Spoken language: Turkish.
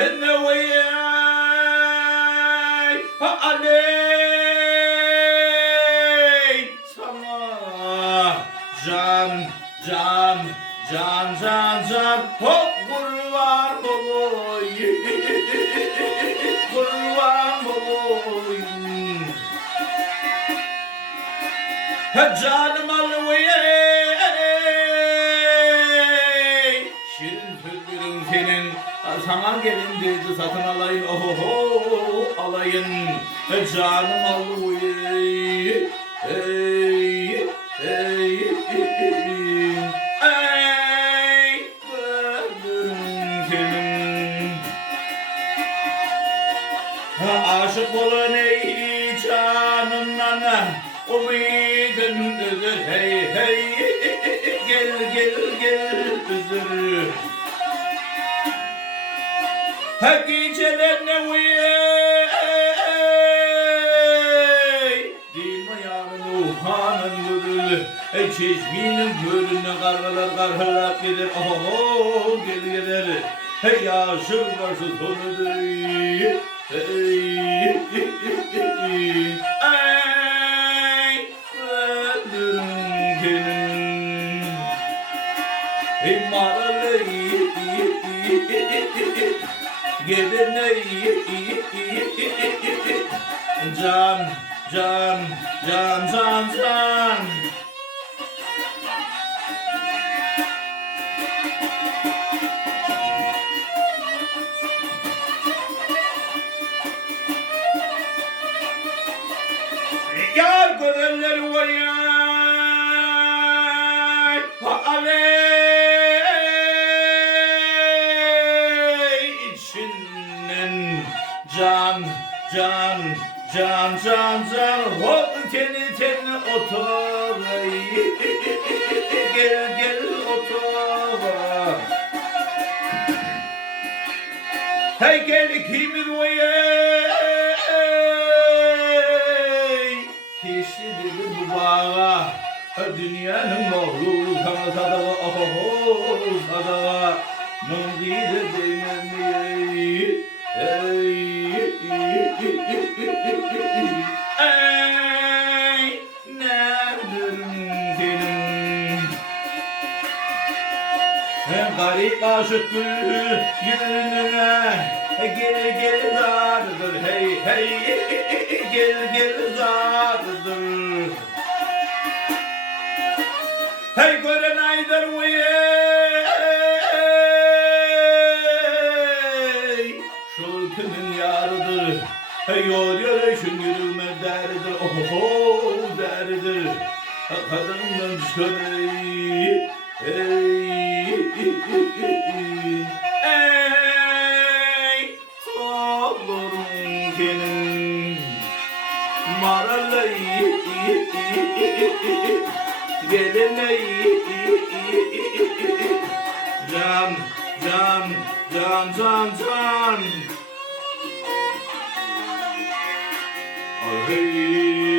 gelenle vay aley sana can can can can can hop kurban olayım kurban olayım canım alıvey şirin sözlerin senin sana gelin dedi satın alayın oho alayın canım alıvey ey ey ey sözlerin senin aşık olan ey canımla umidindir hey hey gel gel gel üzür ha gecelerine uyey değil mi yarın uhanın gülü çeşminin gölüne kargalar kargalar gelir oho gel gelir hey yaşır başı sonudur hey gelene can can can can can yar görenler var ya can can can can can hop teni teni otur gel gel otur hey gel kimin vay kişi dedi bu bağa dünyanın mahluğu sana sadağı oho sadağı mungide değmemi ey nerederim senin garip aşık yüzüne gel gel zardır hey hey gel gel zardır hey gören aydır şulkünün yarıdır hey yol yürüyüşün yürüme derdir oho derdir kadından şöyle ey ey solurum senin maralayı geleneği can can can can can hey